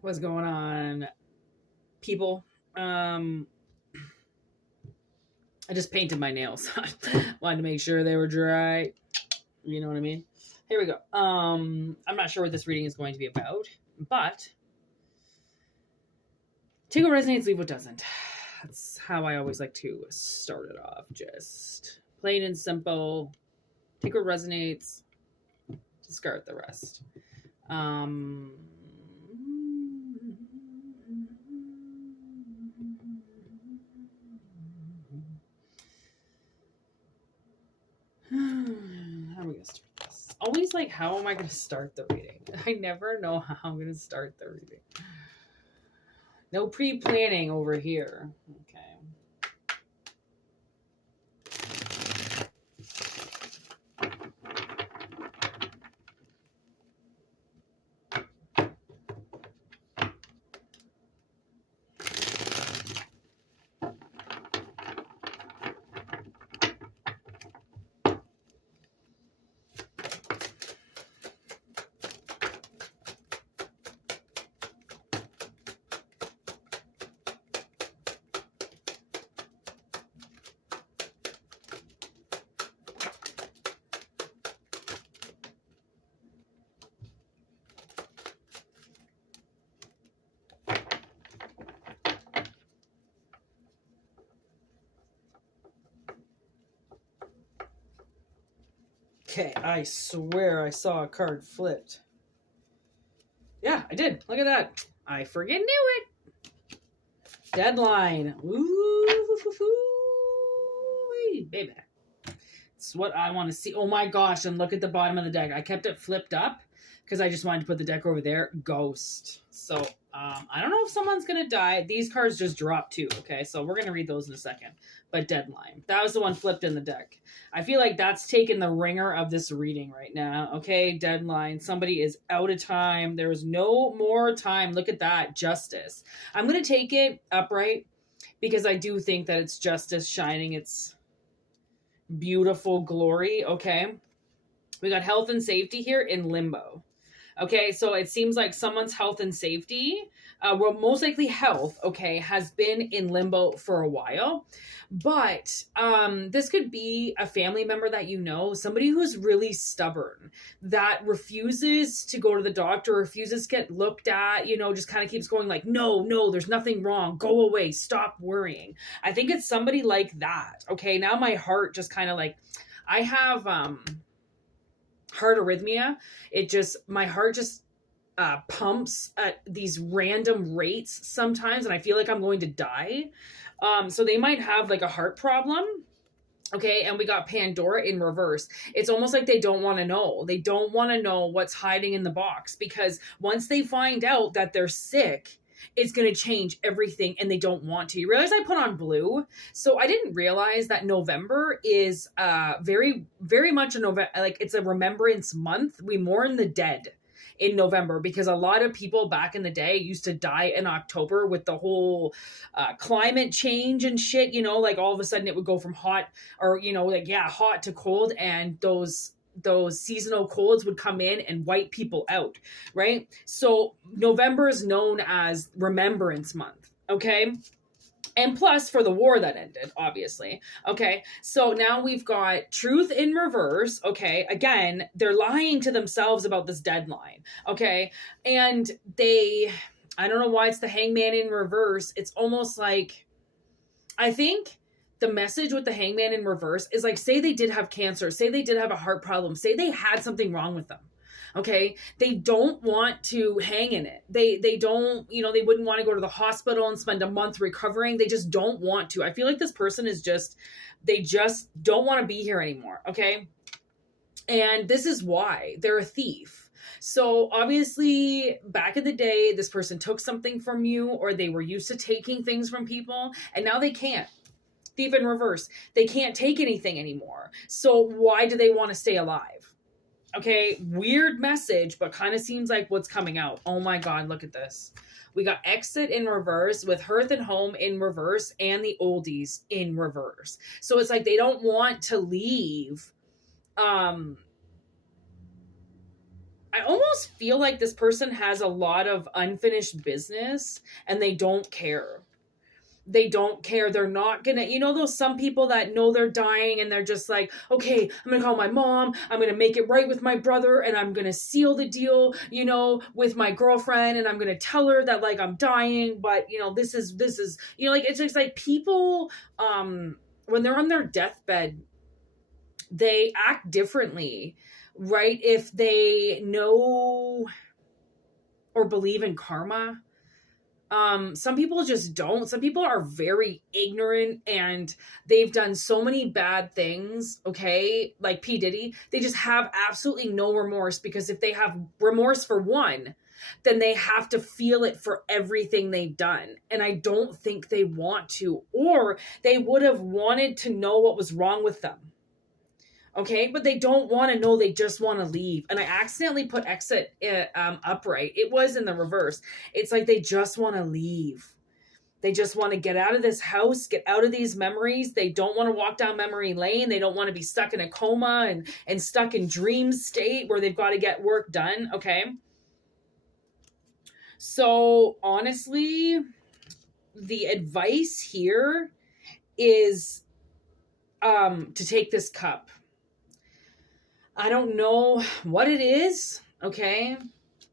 What's going on, people? I just painted my nails. Wanted to make sure they were dry. You know what I mean? Here we go. I'm not sure what this reading is going to be about, but take what resonates, leave what doesn't. That's how I always like to start it off. Just plain and simple. Take what resonates, discard the rest. How are we gonna start this? Always like, how am I gonna start the reading? I never know how I'm gonna start the reading. No pre-planning over here. Okay. Okay, I swear I saw a card flipped. Yeah, I did. Look at that. I friggin' knew it. Deadline. Ooh, baby. It's what I want to see. Oh my gosh, and look at the bottom of the deck. I kept it flipped up because I just wanted to put the deck over there. Ghost. So, I don't know if someone's going to die. These cards just dropped too, okay? So we're going to read those in a second. But Deadline. That was the one flipped in the deck. I feel like that's taken the ringer of this reading right now, okay? Deadline. Somebody is out of time. There is no more time. Look at that. Justice. I'm going to take it upright because I do think that it's justice shining its beautiful glory, okay? We got health and safety here in limbo. Okay, so it seems like someone's health and safety, well, most likely health, okay, has been in limbo for a while. But this could be a family member that you know, somebody who's really stubborn, that refuses to go to the doctor, refuses to get looked at, you know, just kind of keeps going like, no, there's nothing wrong. Go away. Stop worrying. I think it's somebody like that. Okay, now my heart just kind of like, I have heart arrhythmia. My heart just pumps at these random rates sometimes, and I feel like I'm going to die. So they might have like a heart problem. Okay, and we got Pandora in reverse. It's almost like they don't want to know. They don't want to know what's hiding in the box, because once they find out that they're sick, it's going to change everything, and they don't want to. You realize I put on blue? So I didn't realize that November is very, very much a November, like it's a remembrance month. We mourn the dead in November, because a lot of people back in the day used to die in October with the whole climate change and shit, you know, like all of a sudden it would go from hot, or, you know, like, yeah, hot to cold, and those seasonal colds would come in and wipe people out, right? So November is known as Remembrance Month, okay? And plus for the war that ended, obviously. Okay, so now we've got truth in reverse. Okay, again, they're lying to themselves about this deadline. Okay, and I don't know why it's the Hangman in reverse. It's almost like, I think the message with the Hangman in reverse is like, say they did have cancer, say they did have a heart problem, say they had something wrong with them. Okay, they don't want to hang in it. They don't, you know, they wouldn't want to go to the hospital and spend a month recovering. They just don't want to. I feel like this person is they just don't want to be here anymore. Okay, and this is why they're a thief. So obviously back in the day, this person took something from you, or they were used to taking things from people, and now they can't. Thief in reverse. They can't take anything anymore. So why do they want to stay alive? Okay, weird message, but kind of seems like what's coming out. Oh my God, look at this. We got exit in reverse with hearth and home in reverse, and the oldies in reverse. So it's like they don't want to leave. I I almost feel like this person has a lot of unfinished business and they don't care. They don't care. They're not gonna, those some people that know they're dying and they're just like, okay, I'm gonna call my mom, I'm gonna make it right with my brother, and I'm gonna seal the deal, with my girlfriend, and I'm gonna tell her that like I'm dying, but this is like, it's just like people, when they're on their deathbed, they act differently, right? If they know or believe in karma. Some people just don't. Some people are very ignorant and they've done so many bad things, okay? Like P. Diddy, they just have absolutely no remorse, because if they have remorse for one, then they have to feel it for everything they've done. And I don't think they want to, or they would have wanted to know what was wrong with them. Okay, but they don't want to know, they just want to leave. And I accidentally put exit upright. It was in the reverse. It's like they just want to leave. They just want to get out of this house, get out of these memories. They don't want to walk down memory lane. They don't want to be stuck in a coma and stuck in dream state where they've got to get work done. Okay. So honestly, the advice here is to take this cup. I don't know what it is, okay?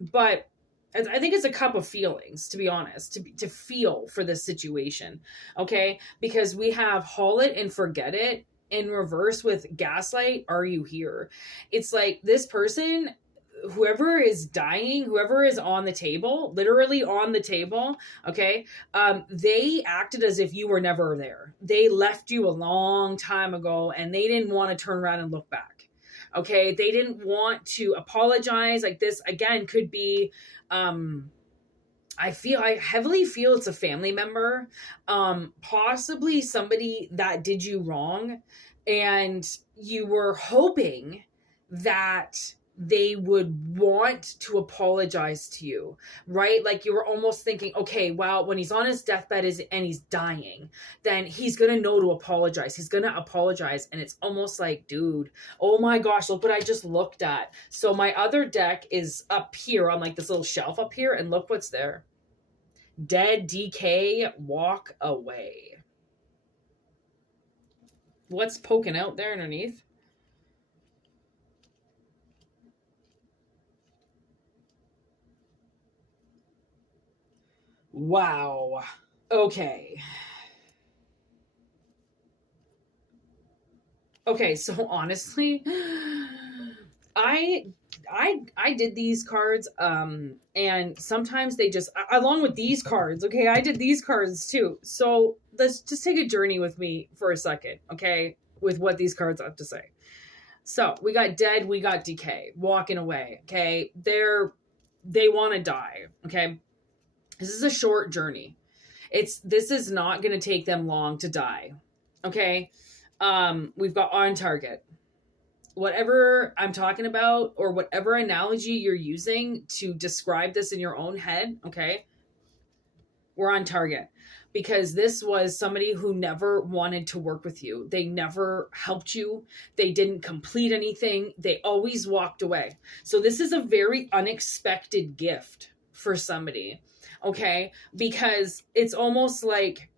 But I think it's a cup of feelings, to be honest, to feel for this situation, okay? Because we have haul it and forget it in reverse with gaslight, are you here? It's like this person, whoever is dying, whoever is on the table, literally on the table, okay, they acted as if you were never there. They left you a long time ago and they didn't want to turn around and look back. Okay, they didn't want to apologize. Like this again could be I heavily feel it's a family member, possibly somebody that did you wrong, and you were hoping that they would want to apologize to you, right? Like you were almost thinking, okay, well, when he's on his deathbed and he's dying, then he's going to know to apologize. He's going to apologize. And it's almost like, dude, oh my gosh, look what I just looked at. So my other deck is up here on like this little shelf up here. And look what's there. Dead, DK, walk away. What's poking out there underneath? Wow. Okay. Okay, so honestly, I did these cards and sometimes they just along with these cards, okay? I did these cards too. So let's just take a journey with me for a second, okay? With what these cards have to say. So, we got dead, we got decay, walking away, okay? They want to die, okay? This is a short journey. This is not going to take them long to die. Okay. We've got on target. Whatever I'm talking about or whatever analogy you're using to describe this in your own head. Okay. We're on target because this was somebody who never wanted to work with you. They never helped you. They didn't complete anything. They always walked away. So this is a very unexpected gift for somebody. Okay, because it's almost like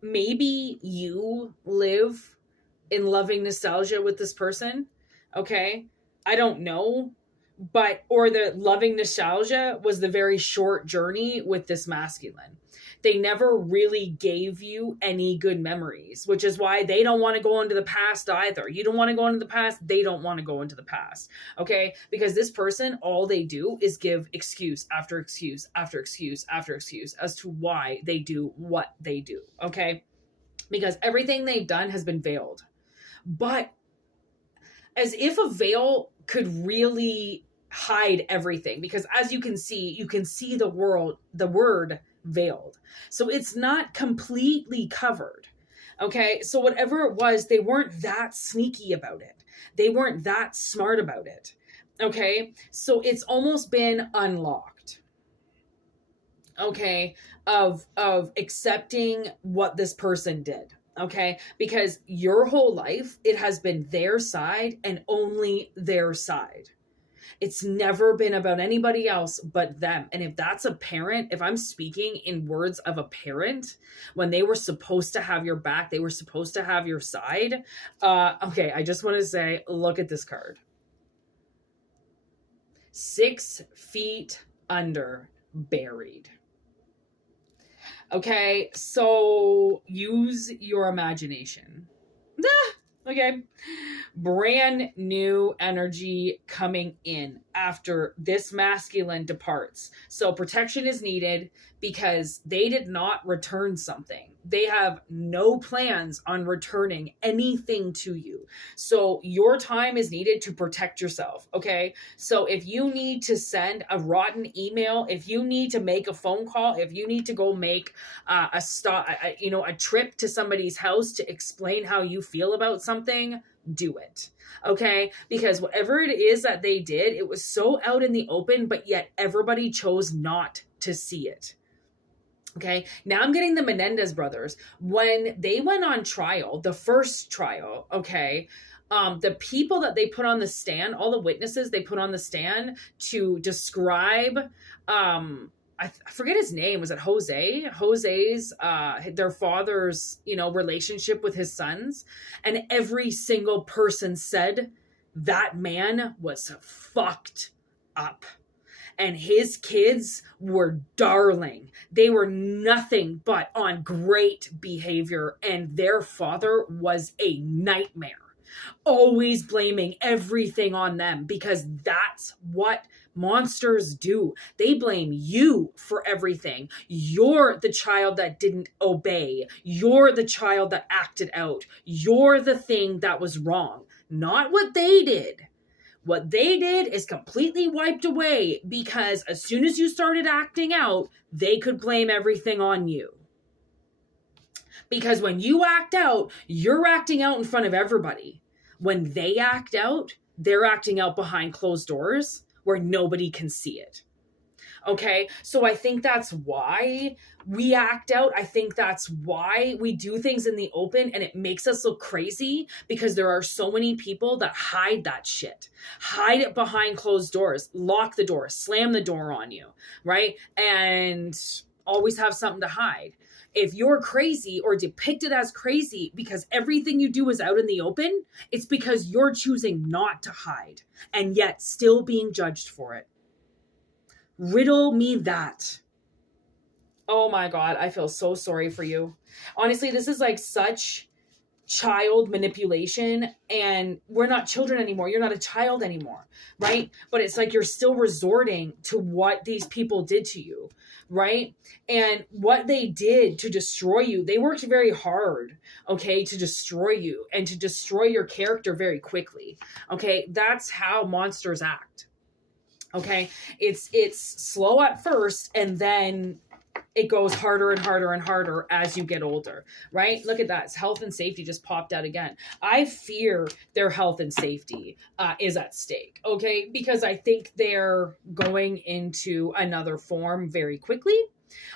maybe you live in loving nostalgia with this person. Okay, I don't know, or the loving nostalgia was the very short journey with this masculine. They never really gave you any good memories, which is why they don't want to go into the past either. You don't want to go into the past. They don't want to go into the past. Okay. Because this person, all they do is give excuse after excuse after excuse after excuse as to why they do what they do. Okay. Because everything they've done has been veiled. But as if a veil could really hide everything, because as you can see the word veiled. So it's not completely covered. Okay. So whatever it was, they weren't that sneaky about it. They weren't that smart about it. Okay. So it's almost been unlocked. Okay. Of accepting what this person did. Okay. Because your whole life, it has been their side and only their side. It's never been about anybody else but them. And if that's a parent, if I'm speaking in words of a parent, when they were supposed to have your back, they were supposed to have your side. Okay, I just want to say, look at this card. 6 feet under, buried. Okay, so use your imagination. Okay. Brand new energy coming in after this masculine departs. So protection is needed because they did not return something. They have no plans on returning anything to you. So your time is needed to protect yourself. Okay. So if you need to send a rotten email, if you need to make a phone call, if you need to go make a trip to somebody's house to explain how you feel about something, do it. Okay. Because whatever it is that they did, it was so out in the open, but yet everybody chose not to see it. Okay. Now I'm getting the Menendez brothers. When they went on trial, the first trial, okay, the people that they put on the stand, all the witnesses they put on the stand to describe, I forget his name. Was it Jose? Jose's, their father's, relationship with his sons. And every single person said that man was fucked up. And his kids were darling. They were nothing but on great behavior. And their father was a nightmare. Always blaming everything on them because that's what monsters do. They blame you for everything. You're the child that didn't obey. You're the child that acted out. You're the thing that was wrong. Not what they did. What they did is completely wiped away because as soon as you started acting out, they could blame everything on you. Because when you act out, you're acting out in front of everybody. When they act out, they're acting out behind closed doors where nobody can see it. Okay, so I think that's why we act out. I think that's why we do things in the open and it makes us look crazy because there are so many people that hide that shit. Hide it behind closed doors, lock the door, slam the door on you, right? And always have something to hide. If you're crazy or depicted as crazy because everything you do is out in the open, it's because you're choosing not to hide and yet still being judged for it. Riddle me that. Oh my God, I feel so sorry for you. Honestly, this is like such child manipulation and we're not children anymore. You're not a child anymore, right? But it's like you're still resorting to what these people did to you, right? And what they did to destroy you, they worked very hard, okay, to destroy you and to destroy your character very quickly, okay? That's how monsters act. Okay, it's slow at first and then it goes harder and harder and harder as you get older, right? Look at that. It's health and safety just popped out again. I fear their health and safety is at stake, okay? Because I think they're going into another form very quickly.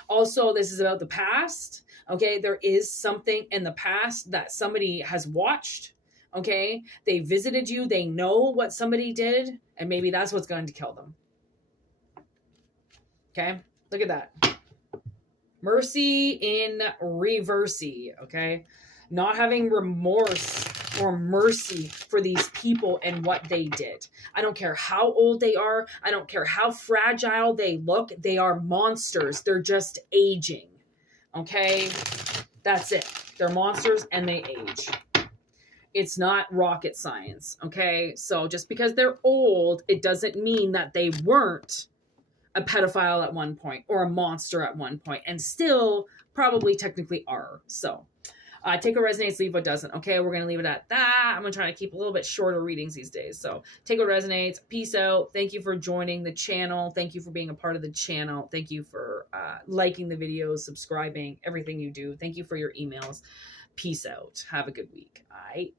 Also, this is about the past, okay? There is something in the past that somebody has watched. Okay, they visited you. They know what somebody did, and maybe that's what's going to kill them. Okay, look at that. Mercy in reversey. Okay, not having remorse or mercy for these people and what they did. I don't care how old they are. I don't care how fragile they look. They are monsters. They're just aging. Okay, that's it. They're monsters and they age. It's not rocket science, okay? So just because they're old, it doesn't mean that they weren't a pedophile at one point or a monster at one point and still probably technically are. So take what resonates, leave what doesn't, okay? We're going to leave it at that. I'm going to try to keep a little bit shorter readings these days. So take what resonates. Peace out. Thank you for joining the channel. Thank you for being a part of the channel. Thank you for liking the videos, subscribing, everything you do. Thank you for your emails. Peace out. Have a good week. All right.